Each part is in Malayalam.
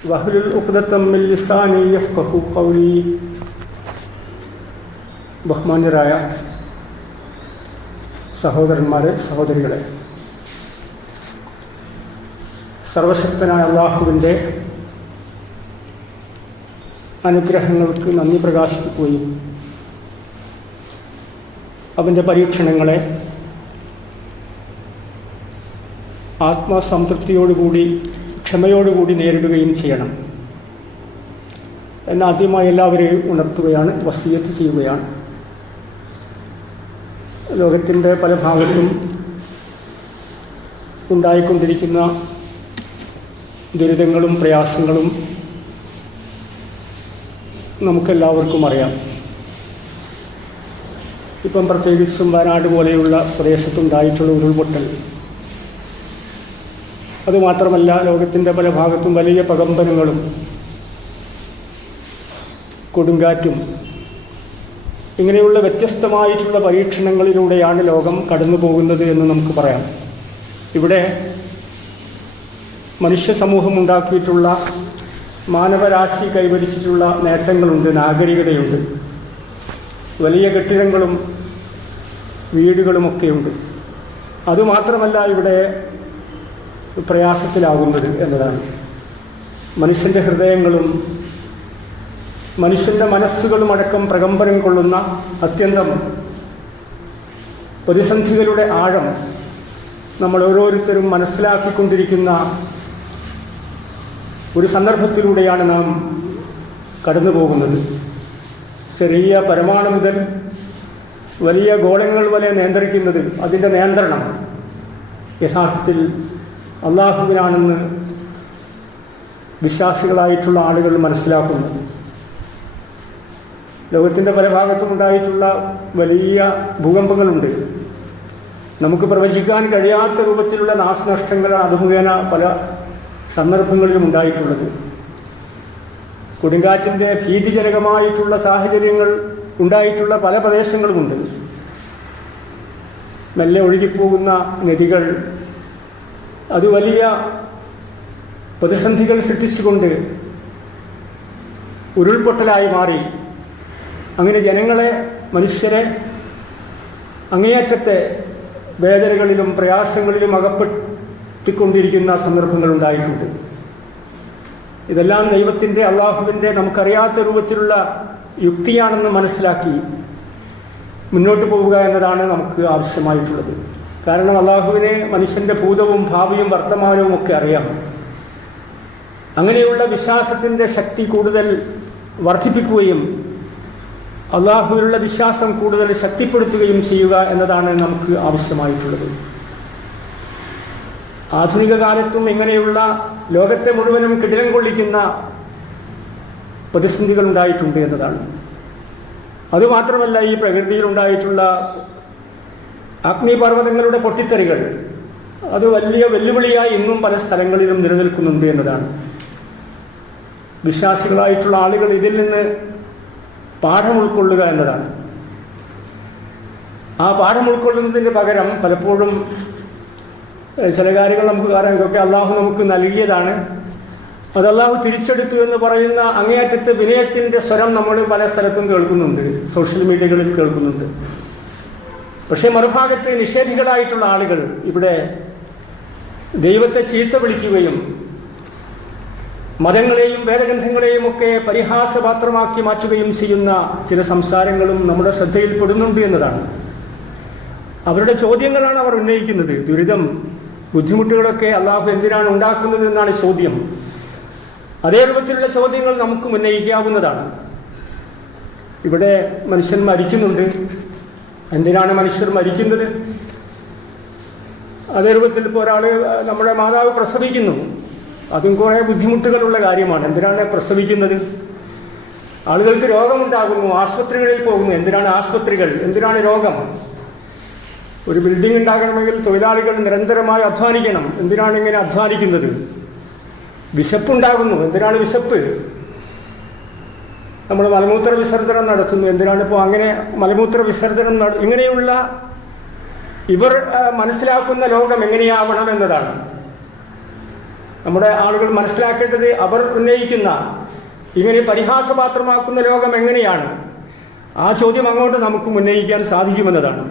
വഹ്ലുൽ عقدة من ലിസാനി യഫ്ഖഹു ഖൗലി ബഹുമാന്യരായ സഹോദരന്മാരെ സഹോദരികളെ സർവശക്തനായ അള്ളാഹുവിന്റെ അനുഗ്രഹങ്ങൾക്ക് നന്ദി പ്രകാശിപ്പിക്കുകയും അവന്റെ പരീക്ഷണങ്ങളെ ആത്മസംതൃപ്തിയോടുകൂടി ക്ഷമയോടുകൂടി നേരിടുകയും ചെയ്യണം. എന്നാദ്യമായി എല്ലാവരെയും ഉണർത്തുകയാണ് വസീയത്ത് ചെയ്യുകയാണ്. ലോകത്തിന്റെ പല ഭാഗത്തും ഉണ്ടായിക്കൊണ്ടിരിക്കുന്ന ദുരിതങ്ങളും പ്രയാസങ്ങളും നമുക്കെല്ലാവർക്കും അറിയാം. ഇപ്പം പ്രത്യേകിച്ചും വയനാട് പോലെയുള്ള പ്രദേശത്തുണ്ടായിട്ടുള്ള ഉരുൾപൊട്ടൽ അതുമാത്രമല്ല ലോകത്തിന്റെ പല ഭാഗത്തും വലിയ പകമ്പനങ്ങളും കൊടുങ്കാറ്റും. ഇങ്ങനെയുള്ള വ്യത്യസ്തമായിട്ടുള്ള പരീക്ഷണങ്ങളിലൂടെയാണ് ലോകം കടന്നു പോകുന്നത് എന്ന് നമുക്ക് പറയാം. ഇവിടെ മനുഷ്യ സമൂഹം ഉണ്ടാക്കിയിട്ടുള്ള മാനവരാശി കൈവരിച്ചിട്ടുള്ള നേട്ടങ്ങളുണ്ട് നാഗരികതയുണ്ട്. വലിയ കെട്ടിടങ്ങളും വീടുകളുമൊക്കെയുണ്ട്. അതുമാത്രമല്ല ഇവിടെ പ്രയാസത്തിലാകുന്നത് എന്നതാണ്. മനുഷ്യന്റെ ഹൃദയങ്ങളും മനുഷ്യന്റെ മനസ്സുകളും അടക്കം പ്രകമ്പനം കൊള്ളുന്ന അത്യന്തം പ്രതിസന്ധികളുടെ ആഴം നമ്മൾ ഓരോരുത്തരും മനസ്സിലാക്കിക്കൊണ്ടിരിക്കുന്ന ഒരു സന്ദർഭത്തിലൂടെയാണ് നാം കടന്നു പോകുന്നത് ചെറിയ പരമാണു മുതൽ വലിയ ഗോളങ്ങൾ വരെ നിയന്ത്രിക്കുന്നത് അതിന്റെ നിയന്ത്രണം. യഥാർത്ഥത്തിൽ അള്ളാഹുവിനാണെന്ന് വിശ്വാസികളായിട്ടുള്ള ആളുകൾ മനസ്സിലാക്കുന്നു. ലോകത്തിന്റെ പല ഭാഗത്തും ഉണ്ടായിട്ടുള്ള വലിയ ഭൂകമ്പങ്ങളുണ്ട്. നമുക്ക് പ്രവചിക്കാൻ കഴിയാത്ത രൂപത്തിലുള്ള നാശനഷ്ടങ്ങൾ അത് മുഖേന പല സന്ദർഭങ്ങളിലും ഉണ്ടായിട്ടുള്ളത്. കൊടുങ്കാറ്റിന്റെ ഭീതിജനകമായിട്ടുള്ള സാഹചര്യങ്ങൾ ഉണ്ടായിട്ടുള്ള പല പ്രദേശങ്ങളുമുണ്ട്. മെല്ലെ ഒഴുകിപ്പോകുന്ന നദികൾ അത് വലിയ പ്രതിസന്ധികൾ സൃഷ്ടിച്ചുകൊണ്ട് ഉരുൾപൊട്ടലായി മാറി. അങ്ങനെ ജനങ്ങളെ മനുഷ്യരെ അങ്ങേയറ്റത്തെ വേദനകളിലും പ്രയാസങ്ങളിലും അകപ്പെട്ടിക്കൊണ്ടിരിക്കുന്ന സന്ദർഭങ്ങൾ ഉണ്ടായിട്ടുണ്ട്. ഇതെല്ലാം ദൈവത്തിന്റെ അള്ളാഹുവിന്റെ നമുക്കറിയാത്ത രൂപത്തിലുള്ള യുക്തിയാണെന്ന് മനസ്സിലാക്കി മുന്നോട്ട് പോവുക എന്നതാണ് നമുക്ക് ആവശ്യമായിട്ടുള്ളത്. കാരണം അള്ളാഹുവിനെ മനുഷ്യന്റെ ഭൂതവും ഭാവിയും വർത്തമാനവും ഒക്കെ അറിയാം. അങ്ങനെയുള്ള വിശ്വാസത്തിന്റെ ശക്തി കൂടുതൽ വർദ്ധിപ്പിക്കുകയും അള്ളാഹുവിലുള്ള വിശ്വാസം കൂടുതൽ ശക്തിപ്പെടുത്തുകയും ചെയ്യുക എന്നതാണ് നമുക്ക് ആവശ്യമായിട്ടുള്ളത്. ആധുനിക കാലത്തും ഇങ്ങനെയുള്ള ലോകത്തെ മുഴുവനും കിടിലം കൊള്ളിക്കുന്ന പ്രതിസന്ധികൾ ഉണ്ടായിട്ടുണ്ട് എന്നതാണ്. അതുമാത്രമല്ല ഈ പ്രകൃതിയിലുണ്ടായിട്ടുള്ള അഗ്നിപർവതങ്ങളുടെ പൊട്ടിത്തെറികൾ. അത് വലിയ വെല്ലുവിളിയായി ഇന്നും പല സ്ഥലങ്ങളിലും നിലനിൽക്കുന്നുണ്ട് എന്നതാണ്. വിശ്വാസികളായിട്ടുള്ള ആളുകൾ ഇതിൽ നിന്ന് പാഠം ഉൾക്കൊള്ളുക എന്നതാണ്. ആ പാഠം ഉൾക്കൊള്ളുന്നതിന് പകരം പലപ്പോഴും ചില കാര്യങ്ങൾ നമുക്ക് കാരണം ഇതൊക്കെ അള്ളാഹു നമുക്ക് നൽകിയതാണ്. അത് അള്ളാഹു തിരിച്ചെടുത്തു എന്ന് പറയുന്ന അങ്ങേയറ്റത്ത് വിനയത്തിന്റെ സ്വരം നമ്മൾ പല സ്ഥലത്തും കേൾക്കുന്നുണ്ട്. സോഷ്യൽ മീഡിയകളിൽ കേൾക്കുന്നുണ്ട്. പക്ഷേ മറുഭാഗത്ത് നിഷേധികളായിട്ടുള്ള ആളുകൾ ഇവിടെ ദൈവത്തെ ചീത്ത വിളിക്കുകയും മതങ്ങളെയും വേദഗ്രന്ഥങ്ങളെയും ഒക്കെ പരിഹാസപാത്രമാക്കി മാറ്റുകയും ചെയ്യുന്ന ചില സംസാരങ്ങളും നമ്മുടെ ശ്രദ്ധയിൽപ്പെടുന്നുണ്ട് എന്നതാണ്. അവരുടെ ചോദ്യങ്ങളാണ് അവർ ഉന്നയിക്കുന്നത്. ദുരിതം ബുദ്ധിമുട്ടുകളൊക്കെ അള്ളാഹു എന്തിനാണ് ഉണ്ടാക്കുന്നത് എന്നാണ് ചോദ്യം. അതേ രൂപത്തിലുള്ള ചോദ്യങ്ങൾ നമുക്കും ഉന്നയിക്കാവുന്നതാണ്. ഇവിടെ മനുഷ്യൻ മരിക്കുന്നുണ്ട്. എന്തിനാണ് മനുഷ്യർ മരിക്കുന്നത്? അതേ രൂപത്തിൽ ഇപ്പോൾ ഒരാൾ നമ്മുടെ മാതാവ് പ്രസവിക്കുന്നു. അതും കുറേ ബുദ്ധിമുട്ടുകളുള്ള കാര്യമാണ്. എന്തിനാണ് പ്രസവിക്കുന്നത്? ആളുകൾക്ക് രോഗമുണ്ടാകുന്നു ആശുപത്രികളിൽ പോകുന്നു. എന്തിനാണ് ആശുപത്രികൾ? എന്തിനാണ് രോഗം? ഒരു ബിൽഡിംഗ് ഉണ്ടാകണമെങ്കിൽ തൊഴിലാളികൾ നിരന്തരമായി അധ്വാനിക്കണം. എന്തിനാണ് ഇങ്ങനെ അധ്വാനിക്കുന്നത്? വിശപ്പുണ്ടാകുന്നു. എന്തിനാണ് വിശപ്പ്? നമ്മൾ മലമൂത്ര വിസർജനം നടത്തുന്നു. എന്തിനാണ് ഇപ്പോൾ അങ്ങനെ മലമൂത്ര വിസർജനം നട ഇങ്ങനെയുള്ള ഇവർ മനസ്സിലാക്കുന്ന ലോകം എങ്ങനെയാവണം എന്നതാണ്. നമ്മുടെ ആളുകൾ മനസ്സിലാക്കേണ്ടത് അവർ ഉന്നയിക്കുന്ന ഇങ്ങനെ പരിഹാസപാത്രമാക്കുന്ന ലോകം എങ്ങനെയാണ്? ആ ചോദ്യം അങ്ങോട്ട് നമുക്ക് ഉന്നയിക്കാൻ സാധിക്കുമെന്നതാണ്.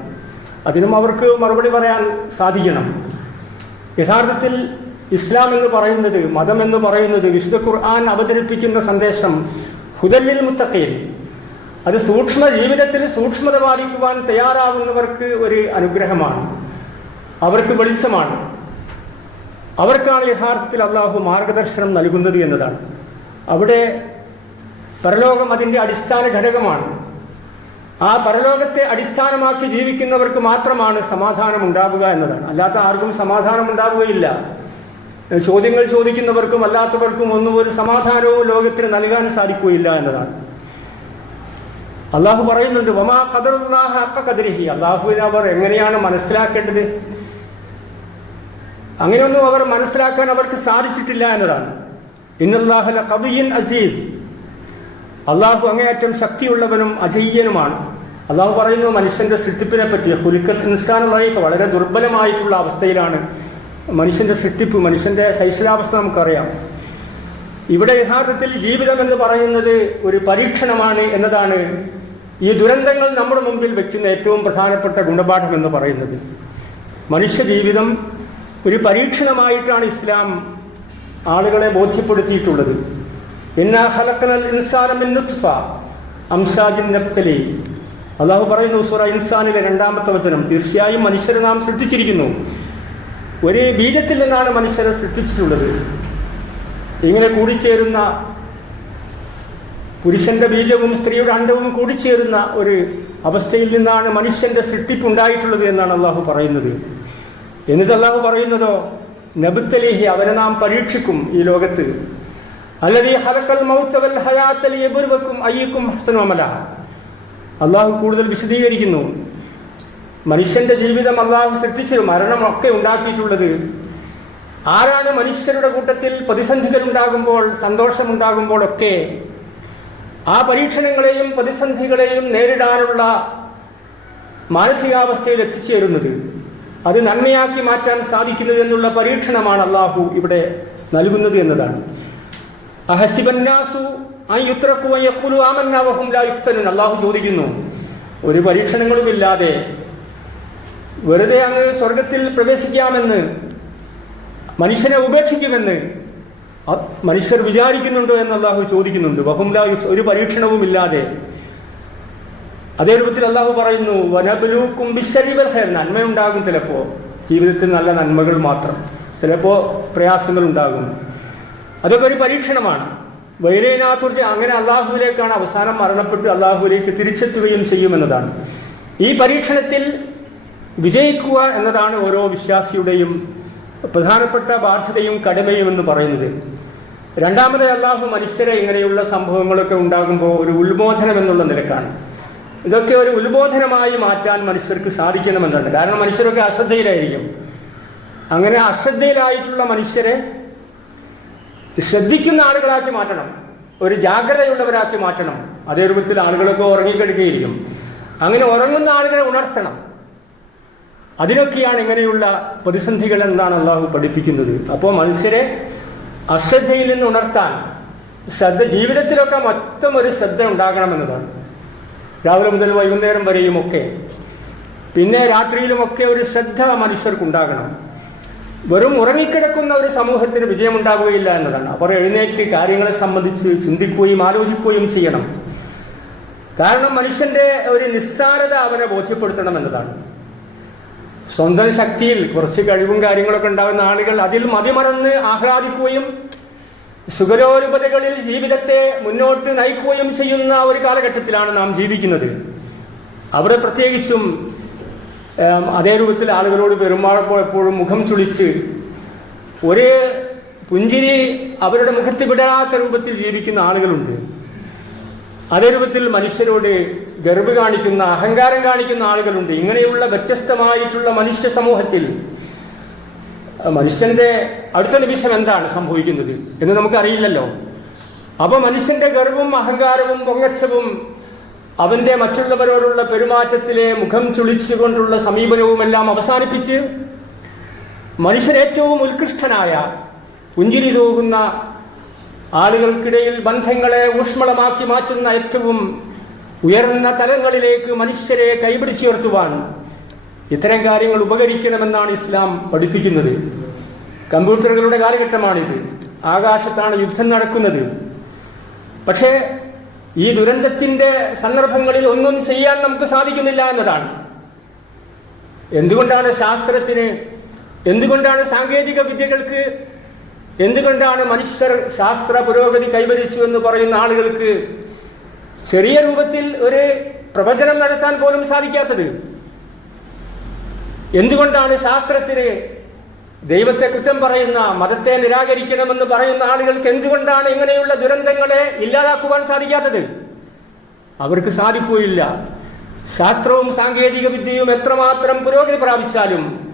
അതിനും അവർക്ക് മറുപടി പറയാൻ സാധിക്കണം. യഥാർത്ഥത്തിൽ ഇസ്ലാം എന്ന് പറയുന്നത് മതം എന്ന് പറയുന്നത് വിശുദ്ധ ഖുർആൻ അവതരിപ്പിക്കുന്ന സന്ദേശം ഹുദല്ലിൽ മുത്തഖീൻ. അത് സൂക്ഷ്മ ജീവിതത്തിൽ സൂക്ഷ്മത പാലിക്കുവാൻ തയ്യാറാവുന്നവർക്ക് ഒരു അനുഗ്രഹമാണ്. അവർക്ക് വെളിച്ചമാണ്. അവർക്കാണ് യഥാർത്ഥത്തിൽ അള്ളാഹു മാർഗദർശനം നൽകുന്നത് എന്നതാണ്. അവിടെ പരലോകം അതിന്റെ അടിസ്ഥാന ഘടകമാണ്. ആ പരലോകത്തെ അടിസ്ഥാനമാക്കി ജീവിക്കുന്നവർക്ക് മാത്രമാണ് സമാധാനം ഉണ്ടാവുക എന്നതാണ്. അല്ലാത്ത ആർക്കും സമാധാനം ഉണ്ടാവുകയില്ല ചോദ്യങ്ങൾ ചോദിക്കുന്നവർക്കും അല്ലാത്തവർക്കും ഒന്നും ഒരു സമാധാനവും ലോകത്തിന് നൽകാൻ സാധിക്കുകയില്ല എന്നതാണ്. അള്ളാഹു പറയുന്നുണ്ട് വമാ ഖദറുല്ലാഹ ഹഖ ഖദരിഹി. അള്ളാഹുവിനെ അവർ എങ്ങനെയാണ് മനസ്സിലാക്കേണ്ടത്? അങ്ങനെയൊന്നും അവർ മനസ്സിലാക്കാൻ അവർക്ക് സാധിച്ചിട്ടില്ല എന്നതാണ്. ഇന്നല്ലാഹല കബിയിൻ അസീസ്. അള്ളാഹു അങ്ങേയറ്റം ശക്തിയുള്ളവനും അജയ്യനുമാണ്. അള്ളാഹു പറയുന്നു മനുഷ്യന്റെ സൃഷ്ടിപ്പിനെ പറ്റി ഹുലിക്കൽ ഇൻസാൻ ലൈഫ് വളരെ ദുർബലമായിട്ടുള്ള അവസ്ഥയിലാണ്. മനുഷ്യന്റെ സൃഷ്ടിപ്പ് മനുഷ്യന്റെ ശൈശിലാവസ്ഥ നമുക്കറിയാം. ഇവിടെ യഥാർത്ഥത്തിൽ ജീവിതം എന്ന് പറയുന്നത് ഒരു പരീക്ഷണമാണ് എന്നതാണ് ഈ ദുരന്തങ്ങൾ നമ്മുടെ മുമ്പിൽ വെക്കുന്ന ഏറ്റവും പ്രധാനപ്പെട്ട ഗുണപാഠം എന്ന് പറയുന്നത്. മനുഷ്യ ജീവിതം ഒരു പരീക്ഷണമായിട്ടാണ് ഇസ്ലാം ആളുകളെ ബോധ്യപ്പെടുത്തിയിട്ടുള്ളത്. എന്നാ ഹലക്കനൽ ഇൻസാനമിൻ നുത്ഫ അംസാജിൻ നബ്തലി. അള്ളാഹു പറയുന്നു സുറ ഇൻസാനിലെ രണ്ടാമത്തെ വചനം തീർച്ചയായും മനുഷ്യരെ നാം സൃഷ്ടിച്ചിരിക്കുന്നു. ഒരു ബീജത്തിൽ നിന്നാണ് മനുഷ്യരെ സൃഷ്ടിച്ചിട്ടുള്ളത്. ഇങ്ങനെ കൂടിച്ചേരുന്ന പുരുഷന്റെ ബീജവും സ്ത്രീയുടെ അണ്ടവും കൂടിച്ചേരുന്ന ഒരു അവസ്ഥയിൽ നിന്നാണ് മനുഷ്യന്റെ സൃഷ്ടിപ്പ് ഉണ്ടായിട്ടുള്ളത് എന്നാണ് അള്ളാഹു പറയുന്നത്. എന്നിട്ട് അള്ളാഹു പറയുന്നതോ നബുത്തലേഹി അവനെ നാം പരീക്ഷിക്കും ഈ ലോകത്ത്. അല്ലതീ ഹലക്കൽ മൗത്തവൽ ഹയാത്തലി എബുർവക്കും അയ്യക്കും ഹസനോമല അള്ളാഹു കൂടുതൽ വിശദീകരിക്കുന്നു. മനുഷ്യന്റെ ജീവിതം അള്ളാഹു സൃഷ്ടിച്ച് മരണമൊക്കെ ഉണ്ടാക്കിയിട്ടുള്ളത്. ആരാണ് മനുഷ്യരുടെ കൂട്ടത്തിൽ പ്രതിസന്ധികൾ ഉണ്ടാകുമ്പോൾ സന്തോഷമുണ്ടാകുമ്പോഴൊക്കെ ആ പരീക്ഷണങ്ങളെയും പ്രതിസന്ധികളെയും നേരിടാനുള്ള മാനസികാവസ്ഥയിൽ എത്തിച്ചേരുന്നത്. അത് നന്മയാക്കി മാറ്റാൻ സാധിക്കുന്നത് എന്നുള്ള പരീക്ഷണമാണ് അള്ളാഹു ഇവിടെ നൽകുന്നത് എന്നതാണ്. അഹസിബന്നാസു അള്ളാഹു ചോദിക്കുന്നു ഒരു പരീക്ഷണങ്ങളുമില്ലാതെ വെറുതെ അങ്ങ് സ്വർഗത്തിൽ പ്രവേശിക്കാമെന്ന് മനുഷ്യനെ ഉപേക്ഷിക്കുമെന്ന് മനുഷ്യർ വിചാരിക്കുന്നുണ്ടോ എന്ന് അള്ളാഹു ചോദിക്കുന്നുണ്ട്. വഹുംല ഒരു പരീക്ഷണവും ഇല്ലാതെ. അതേ രൂപത്തിൽ അള്ളാഹു പറയുന്നു വനബലൂക്കും കുംബിശരിവൽ ഹെയർ നന്മയുണ്ടാകും ചിലപ്പോൾ. ജീവിതത്തിൽ നല്ല നന്മകൾ മാത്രം. ചിലപ്പോൾ പ്രയാസങ്ങൾ ഉണ്ടാകും. അതൊക്കെ ഒരു പരീക്ഷണമാണ്. വൈരേനാഥുർജ അങ്ങനെ അള്ളാഹുവിലേക്കാണ് അവസാനം മരണപ്പെട്ട് അള്ളാഹുവിലേക്ക് തിരിച്ചെത്തുകയും ചെയ്യുമെന്നതാണ്. ഈ പരീക്ഷണത്തിൽ വിജയിക്കുക എന്നതാണ് ഓരോ വിശ്വാസിയുടെയും പ്രധാനപ്പെട്ട ബാധ്യതയും കടമയും എന്ന് പറയുന്നത്. രണ്ടാമത് അള്ളാഹു മനുഷ്യരെ ഇങ്ങനെയുള്ള സംഭവങ്ങളൊക്കെ ഉണ്ടാകുമ്പോൾ ഒരു ഉത്ബോധനം എന്നുള്ള നിലക്കാണ്. ഇതൊക്കെ ഒരു ഉത്ബോധനമായി മാറ്റാൻ മനുഷ്യർക്ക് സാധിക്കണമെന്നാണ്. കാരണം മനുഷ്യരൊക്കെ അശ്രദ്ധയിലായിരിക്കും. അങ്ങനെ അശ്രദ്ധയിലായിട്ടുള്ള മനുഷ്യരെ ശ്രദ്ധിക്കുന്ന ആളുകളാക്കി മാറ്റണം. ഒരു ജാഗ്രതയുള്ളവരാക്കി മാറ്റണം. അതേ രൂപത്തിൽ ആളുകളൊക്കെ ഉറങ്ങിക്കെടുക്കുകയായിരിക്കും. അങ്ങനെ ഉറങ്ങുന്ന ആളുകളെ ഉണർത്തണം. അതിനൊക്കെയാണ് ഇങ്ങനെയുള്ള പ്രതിസന്ധികൾ എന്നാണ് അള്ളാഹു പഠിപ്പിക്കുന്നത്. അപ്പോൾ മനുഷ്യരെ അശ്രദ്ധയിൽ നിന്ന് ഉണർത്താൻ ശ്രദ്ധ ജീവിതത്തിലൊക്കെ മൊത്തം ഒരു ശ്രദ്ധ ഉണ്ടാകണമെന്നതാണ്. രാവിലെ മുതൽ വൈകുന്നേരം വരെയും ഒക്കെ പിന്നെ രാത്രിയിലുമൊക്കെ ഒരു ശ്രദ്ധ മനുഷ്യർക്കുണ്ടാകണം. വെറും ഉറങ്ങിക്കിടക്കുന്ന ഒരു സമൂഹത്തിന് വിജയമുണ്ടാകുകയില്ല എന്നതാണ്. അവർ എഴുന്നേറ്റ് കാര്യങ്ങളെ സംബന്ധിച്ച് ചിന്തിക്കുകയും ആലോചിക്കുകയും ചെയ്യണം. കാരണം മനുഷ്യന്റെ ഒരു നിസ്സാരത അവനെ ബോധ്യപ്പെടുത്തണം എന്നതാണ്. സ്വന്തം ശക്തിയിൽ കുറച്ച് കഴിവും കാര്യങ്ങളൊക്കെ ഉണ്ടാകുന്ന ആളുകൾ അതിൽ മതിമറന്ന് ആഹ്ലാദിക്കുകയും സുഖലോലുപതകളിൽ ജീവിതത്തെ മുന്നോട്ട് നയിക്കുകയും ചെയ്യുന്ന ഒരു കാലഘട്ടത്തിലാണ് നാം ജീവിക്കുന്നത്. അവർ പ്രത്യേകിച്ചും അതേ രൂപത്തിൽ ആളുകളോട് പെരുമാറുമ്പോൾ എപ്പോഴും മുഖം ചുളിച്ച് ഒരു പുഞ്ചിരി അവരുടെ മുഖത്ത് വിടാത്ത രൂപത്തിൽ ജീവിക്കുന്ന ആളുകളുണ്ട്. അതേ രൂപത്തിൽ മനുഷ്യരോട് ഗർവ് കാണിക്കുന്ന അഹങ്കാരം കാണിക്കുന്ന ആളുകളുണ്ട്. ഇങ്ങനെയുള്ള വ്യത്യസ്തമായിട്ടുള്ള മനുഷ്യ സമൂഹത്തിൽ മനുഷ്യന്റെ അടുത്ത നിമിഷം എന്താണ് സംഭവിക്കുന്നത് എന്ന് നമുക്കറിയില്ലല്ലോ. അപ്പൊ മനുഷ്യന്റെ ഗർവും അഹങ്കാരവും പൊങ്ങച്ചവും അവന്റെ മറ്റുള്ളവരോടുള്ള പെരുമാറ്റത്തിലെ മുഖം ചുളിച്ചുകൊണ്ടുള്ള സമീപനവും എല്ലാം അവസാനിപ്പിച്ച് മനുഷ്യൻ ഏറ്റവും ഉത്കൃഷ്ടനായ പുഞ്ചിരി തൂകുന്ന ആളുകൾക്കിടയിൽ ബന്ധങ്ങളെ ഊഷ്മളമാക്കി മാറ്റുന്ന ഏറ്റവും ഉയർന്ന തലങ്ങളിലേക്ക് മനുഷ്യരെ കൈപിടിച്ചുയർത്തുവാൻ ഇത്തരം കാര്യങ്ങൾ ഉപകരിക്കണമെന്നാണ് ഇസ്ലാം പഠിപ്പിക്കുന്നത്. കമ്പ്യൂട്ടറുകളുടെ കാലഘട്ടമാണിത്. ആകാശത്താണ് യുദ്ധം നടക്കുന്നത്. പക്ഷേ ഈ ദുരന്തത്തിന്റെ സന്ദർഭങ്ങളിൽ ഒന്നും ചെയ്യാൻ നമുക്ക് സാധിക്കുന്നില്ല എന്നതാണ്. എന്തുകൊണ്ടാണ് ശാസ്ത്രത്തിന് എന്തുകൊണ്ടാണ് സാങ്കേതിക വിദ്യകൾക്ക് എന്തുകൊണ്ടാണ് മനുഷ്യർ ശാസ്ത്ര പുരോഗതി കൈവരിച്ചു എന്ന് പറയുന്ന ആളുകൾക്ക് ചെറിയ രൂപത്തിൽ ഒരു പ്രവചനം നടത്താൻ പോലും സാധിക്കാത്തത്? എന്തുകൊണ്ടാണ് ശാസ്ത്രത്തിന് ദൈവത്തെ കുറ്റം പറയുന്ന മതത്തെ നിരാകരിക്കണമെന്ന് പറയുന്ന ആളുകൾക്ക് എന്തുകൊണ്ടാണ് ഇങ്ങനെയുള്ള ദുരന്തങ്ങളെ ഇല്ലാതാക്കുവാൻ സാധിക്കാത്തത്? അവർക്ക് സാധിക്കുകയില്ല. ശാസ്ത്രവും സാങ്കേതിക വിദ്യയും എത്രമാത്രം പുരോഗതി പ്രാപിച്ചാലും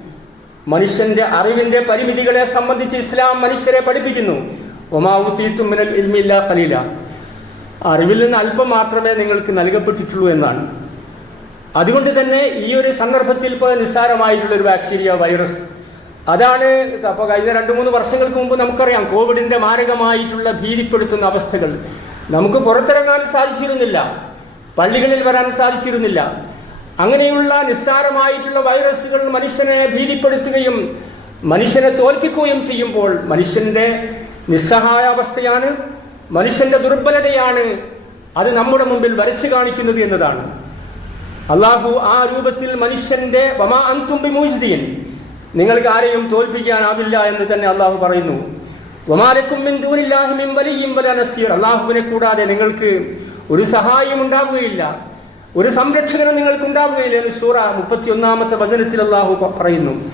മനുഷ്യന്റെ അറിവിന്റെ പരിമിതികളെ സംബന്ധിച്ച് ഇസ്ലാം മനുഷ്യരെ പഠിപ്പിക്കുന്നു. ഒമാവുത്തീത്തും മിനൽ ഇൽമില്ല കലീല അറിവിൽ നിന്ന് അല്പം മാത്രമേ നിങ്ങൾക്ക് നൽകപ്പെട്ടിട്ടുള്ളൂ എന്നാണ്. അതുകൊണ്ട് തന്നെ ഈ ഒരു സന്ദർഭത്തിൽ ഇപ്പോൾ നിസ്സാരമായിട്ടുള്ള ഒരു ബാക്ടീരിയ വൈറസ് അതാണ് അപ്പോൾ കഴിഞ്ഞ രണ്ട് മൂന്ന് വർഷങ്ങൾക്ക് മുമ്പ് നമുക്കറിയാം കോവിഡിന്റെ മാരകമായിട്ടുള്ള ഭീതിപ്പെടുത്തുന്ന അവസ്ഥകൾ. നമുക്ക് പുറത്തിറങ്ങാൻ സാധിച്ചിരുന്നില്ല. പള്ളികളിൽ വരാൻ സാധിച്ചിരുന്നില്ല. അങ്ങനെയുള്ള നിസ്സാരമായിട്ടുള്ള വൈറസുകൾ മനുഷ്യനെ ഭീതിപ്പെടുത്തുകയും മനുഷ്യനെ തോൽപ്പിക്കുകയും ചെയ്യുമ്പോൾ മനുഷ്യന്റെ നിസ്സഹായാവസ്ഥയാണ് മനുഷ്യന്റെ ദുർബലതയാണ് അത് നമ്മുടെ മുമ്പിൽ വരച്ചു കാണിക്കുന്നത് എന്നതാണ്. അള്ളാഹു ആ രൂപത്തിൽ മനുഷ്യന്റെ വമാ അന്തുംബി ബിമൂജ്ദീൻ നിങ്ങൾക്ക് ആരെയും തോൽപ്പിക്കാനാവില്ല എന്ന് തന്നെ അള്ളാഹു പറയുന്നു. അള്ളാഹുവിനെ കൂടാതെ നിങ്ങൾക്ക് ഒരു സഹായം ഉണ്ടാവുകയില്ല. ഒരു സംരക്ഷകനും നിങ്ങൾക്ക് ഉണ്ടാവുകയില്ല എന്ന് സൂറ മുപ്പത്തി ഒന്നാമത്തെ വചനത്തിൽ അള്ളാഹു പറയുന്നു.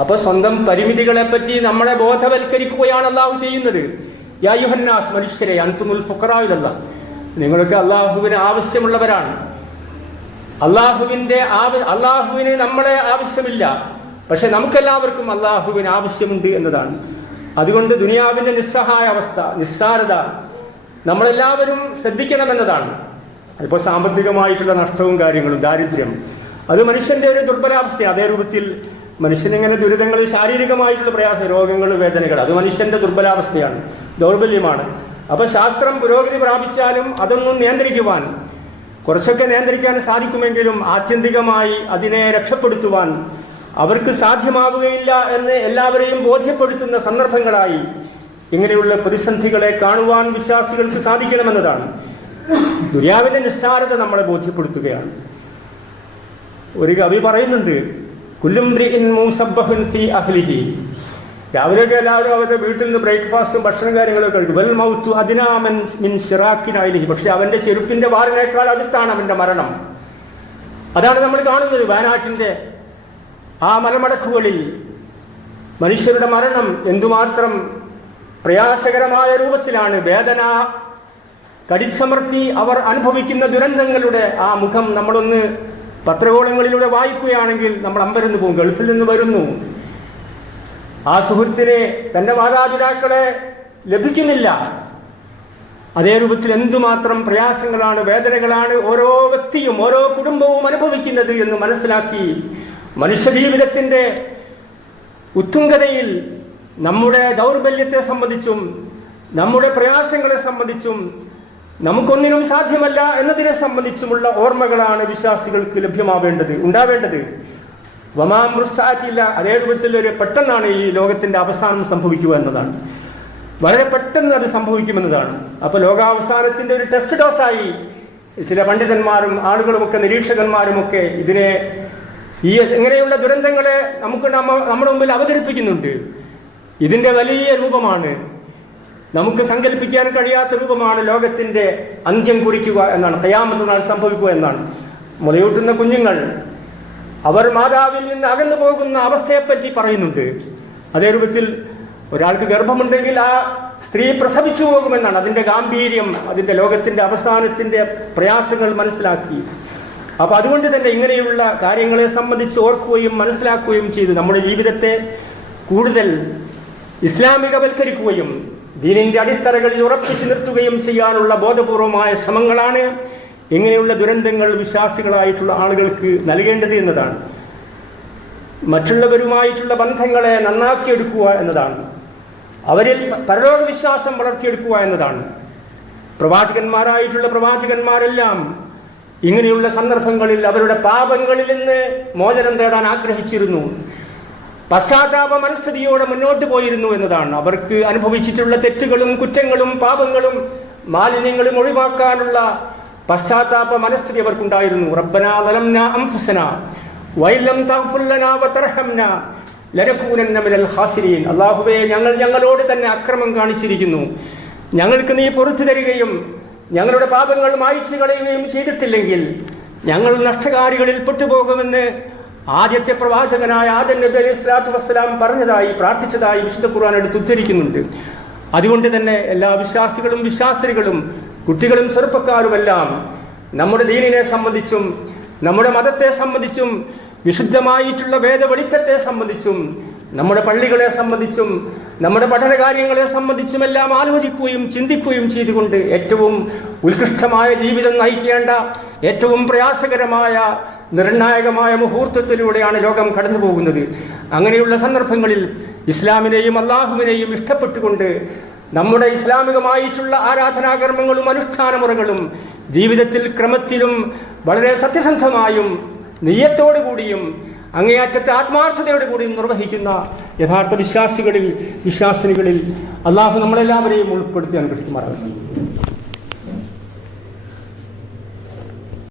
അപ്പൊ സ്വന്തം പരിമിതികളെ പറ്റി നമ്മളെ ബോധവൽക്കരിക്കുകയാണ് അള്ളാഹു ചെയ്യുന്നത്. യാ യുഹന്നാസ് മനുഷ്യരെ അന്തുമുൽ ഫുക്കറാവിലല്ല നിങ്ങൾക്ക് അള്ളാഹുവിന് ആവശ്യമുള്ളവരാണ്. അള്ളാഹുവിന്റെ ആവ- അള്ളാഹുവിന് നമ്മളെ ആവശ്യമില്ല. പക്ഷെ നമുക്കെല്ലാവർക്കും അള്ളാഹുവിന് ആവശ്യമുണ്ട് എന്നതാണ്. അതുകൊണ്ട് ദുനിയാവിന്റെ നിസ്സഹായ അവസ്ഥ നിസ്സാരത നമ്മളെല്ലാവരും ശ്രദ്ധിക്കണമെന്നതാണ്. ഇപ്പോൾ സാമ്പത്തികമായിട്ടുള്ള നഷ്ടവും കാര്യങ്ങളും ദാരിദ്ര്യം. അത് മനുഷ്യന്റെ ഒരു ദുർബലാവസ്ഥ അതേ രൂപത്തിൽ മനുഷ്യനിങ്ങനെ ദുരിതങ്ങൾ ശാരീരികമായിട്ടുള്ള പ്രയാസം രോഗങ്ങൾ വേദനകൾ അത് മനുഷ്യന്റെ ദുർബലാവസ്ഥയാണ് ദൗർബല്യമാണ്. അപ്പൊ ശാസ്ത്രം പുരോഗതി പ്രാപിച്ചാലും അതൊന്നും നിയന്ത്രിക്കുവാൻ കുറച്ചൊക്കെ നിയന്ത്രിക്കാൻ സാധിക്കുമെങ്കിലും ആത്യന്തികമായി അതിനെ രക്ഷപ്പെടുത്തുവാൻ അവർക്ക് സാധ്യമാവുകയില്ല എന്ന് എല്ലാവരെയും ബോധ്യപ്പെടുത്തുന്ന സന്ദർഭങ്ങളായി ഇങ്ങനെയുള്ള പ്രതിസന്ധികളെ കാണുവാൻ വിശ്വാസികൾക്ക് സാധിക്കണമെന്നതാണ്. ദുര്യാവിന്റെ നിസ്സാരത നമ്മളെ ബോധ്യപ്പെടുത്തുകയാണ്. ഒരു കവി പറയുന്നുണ്ട് അഹ്ലിഹി. രാവിലെയൊക്കെ എല്ലാവരും അവരുടെ വീട്ടിൽ നിന്ന് ബ്രേക്ക്ഫാസ്റ്റും ഭക്ഷണം കാര്യങ്ങളൊക്കെ കഴിക്കും. വെൽ മൗത്തു അതിനാമൻ മിൻ സിറാക്കിനായി പക്ഷെ അവന്റെ ചെരുപ്പിന്റെ വാറിനേക്കാൾ അടുത്താണ് അവന്റെ മരണം. അതാണ് നമ്മൾ കാണുന്നത് വയനാട്ടിന്റെ ആ മലമടക്കുകളിൽ. മനുഷ്യരുടെ മരണം എന്തുമാത്രം പ്രയാസകരമായ രൂപത്തിലാണ്. വേദന കടിച്ചമർത്തി അവർ അനുഭവിക്കുന്ന ദുരന്തങ്ങളുടെ ആ മുഖം നമ്മളൊന്ന് പത്രകോളങ്ങളിലൂടെ വായിക്കുകയാണെങ്കിൽ നമ്മൾ അമ്പരന്ന് പോകും. ഗൾഫിൽ നിന്ന് വരുന്നു. ആ സുഹൃത്തിനെ തന്റെ മാതാപിതാക്കളെ ലഭിക്കുന്നില്ല. അതേ രൂപത്തിൽ എന്തുമാത്രം പ്രയാസങ്ങളാണ് വേദനകളാണ് ഓരോ വ്യക്തിയും ഓരോ കുടുംബവും അനുഭവിക്കുന്നത് എന്ന് മനസ്സിലാക്കി മനുഷ്യജീവിതത്തിന്റെ ഉത്തുംഗതയിൽ നമ്മുടെ ദൗർബല്യത്തെ സംബന്ധിച്ചും നമ്മുടെ പ്രയാസങ്ങളെ സംബന്ധിച്ചും നമുക്കൊന്നിനും സാധ്യമല്ല എന്നതിനെ സംബന്ധിച്ചുമുള്ള ഓർമ്മകളാണ് വിശ്വാസികൾക്ക് ലഭ്യമാവേണ്ടത് ഉണ്ടാവേണ്ടത്. വമാമൃസാറ്റില്ല അതേ രൂപത്തിൽ ഒരു പെട്ടെന്നാണ് ഈ ലോകത്തിന്റെ അവസാനം സംഭവിക്കുക എന്നതാണ്. വളരെ പെട്ടെന്ന് അത് സംഭവിക്കുമെന്നതാണ്. അപ്പൊ ലോകാവസാനത്തിന്റെ ഒരു ടെസ്റ്റ് ഡോസായി ചില പണ്ഡിതന്മാരും ആളുകളുമൊക്കെ നിരീക്ഷകന്മാരുമൊക്കെ ഇതിനെ ഈ ഇങ്ങനെയുള്ള ദുരന്തങ്ങളെ നമുക്ക് നമ്മുടെ മുമ്പിൽ അവതരിപ്പിക്കുന്നുണ്ട്. ഇതിന്റെ വലിയ രൂപമാണ് നമുക്ക് സങ്കല്പിക്കാൻ കഴിയാത്ത രൂപമാണ് ലോകത്തിന്റെ അന്ത്യം കുറിക്കുക എന്നാണ് തയ്യാമത്ത നാൾ സംഭവിക്കുക എന്നാണ്. മുലയൂട്ടുന്ന കുഞ്ഞുങ്ങൾ അവർ മാതാവിൽ നിന്ന് അകന്നു പോകുന്ന അവസ്ഥയെപ്പറ്റി പറയുന്നുണ്ട്. അതേ രൂപത്തിൽ ഒരാൾക്ക് ഗർഭമുണ്ടെങ്കിൽ ആ സ്ത്രീ പ്രസവിച്ചു പോകുമെന്നാണ് അതിന്റെ ഗാംഭീര്യം അതിന്റെ ലോകത്തിന്റെ അവസാനത്തിന്റെ പ്രയാസങ്ങൾ മനസ്സിലാക്കി. അപ്പോൾ അതുകൊണ്ട് തന്നെ ഇങ്ങനെയുള്ള കാര്യങ്ങളെ സംബന്ധിച്ച് ഓർക്കുകയും മനസ്സിലാക്കുകയും ചെയ്ത് നമ്മുടെ ജീവിതത്തെ കൂടുതൽ ഇസ്ലാമികവൽക്കരിക്കുകയും ദീനിന്റെ അടിത്തറകളിൽ ഉറപ്പിച്ചു നിർത്തുകയും ചെയ്യാനുള്ള ബോധപൂർവമായ ശ്രമങ്ങളാണ് ഇങ്ങനെയുള്ള ദുരന്തങ്ങൾ വിശ്വാസികളായിട്ടുള്ള ആളുകൾക്ക് നൽകേണ്ടത് എന്നതാണ്. മറ്റുള്ളവരുമായിട്ടുള്ള ബന്ധങ്ങളെ നന്നാക്കിയെടുക്കുക എന്നതാണ്. അവരിൽ പരലോക വിശ്വാസം വളർത്തിയെടുക്കുക എന്നതാണ്. പ്രവാചകന്മാരായിട്ടുള്ള പ്രവാചകന്മാരെല്ലാം ഇങ്ങനെയുള്ള സന്ദർഭങ്ങളിൽ അവരുടെ പാപങ്ങളിൽ നിന്ന് മോചനം തേടാൻ ആഗ്രഹിച്ചിരുന്നു. പശ്ചാത്താപ മനസ്ഥിതിയോടെ മുന്നോട്ട് പോയിരുന്നു എന്നതാണ്. അവർക്ക് അനുഭവിച്ചിട്ടുള്ള തെറ്റുകളും കുറ്റങ്ങളും പാപങ്ങളും മാലിന്യങ്ങളും ഒഴിവാക്കാനുള്ള പശ്ചാത്താപ മനസ്ഥിതി അവർക്കുണ്ടായിരുന്നു. റബ്ബന അല്ലാഹുവേ ഞങ്ങൾ ഞങ്ങളോട് തന്നെ അക്രമം കാണിച്ചിരിക്കുന്നു. ഞങ്ങൾക്ക് നീ പുറത്തു തരികയും ഞങ്ങളുടെ പാപങ്ങൾ മായിച്ചു കളയുകയും ചെയ്തിട്ടില്ലെങ്കിൽ ഞങ്ങൾ നഷ്ടകാരികളിൽ പെട്ടുപോകുമെന്ന് ആദ്യത്തെ പ്രവാചകനായ ആദൻ നബി അലൈഹി സ്വലാത്തു വസ്സലാം പറഞ്ഞതായി പ്രാർത്ഥിച്ചതായി വിശുദ്ധ ഖുർആൻ എടുത്ത് ഉദ്ധരിക്കുന്നുണ്ട്. അതുകൊണ്ട് തന്നെ എല്ലാ വിശ്വാസികളും വിശ്വാസ്ത്രികളും കുട്ടികളും ചെറുപ്പക്കാരുമെല്ലാം നമ്മുടെ ദീനിനെ സംബന്ധിച്ചും നമ്മുടെ മതത്തെ സംബന്ധിച്ചും വിശുദ്ധമായിട്ടുള്ള വേദ വെളിച്ചത്തെ സംബന്ധിച്ചും നമ്മുടെ പള്ളികളെ സംബന്ധിച്ചും നമ്മുടെ പഠനകാര്യങ്ങളെ സംബന്ധിച്ചും എല്ലാം ആലോചിക്കുകയും ചിന്തിക്കുകയും ചെയ്തുകൊണ്ട് ഏറ്റവും ഉത്കൃഷ്ടമായ ജീവിതം നയിക്കേണ്ട ഏറ്റവും പ്രയാസകരമായ നിർണായകമായ മുഹൂർത്തത്തിലൂടെയാണ് ലോകം കടന്നു പോകുന്നത് അങ്ങനെയുള്ള സന്ദർഭങ്ങളിൽ ഇസ്ലാമിനെയും അള്ളാഹുവിനെയും ഇഷ്ടപ്പെട്ടുകൊണ്ട് നമ്മുടെ ഇസ്ലാമികമായിട്ടുള്ള ആരാധനാകർമ്മങ്ങളും അനുഷ്ഠാനമുറകളും ജീവിതത്തിൽ ക്രമത്തിലും വളരെ സത്യസന്ധമായും നെയ്യത്തോടു കൂടിയും അങ്ങേയറ്റത്തെ ആത്മാർത്ഥതയോടെ കൂടിയും നിർവഹിക്കുന്ന യഥാർത്ഥ വിശ്വാസികളിൽ വിശ്വാസിനികളിൽ അള്ളാഹു നമ്മളെല്ലാവരെയും ഉൾപ്പെടുത്തി അനുഗ്രഹിക്കുമാറാകുന്നു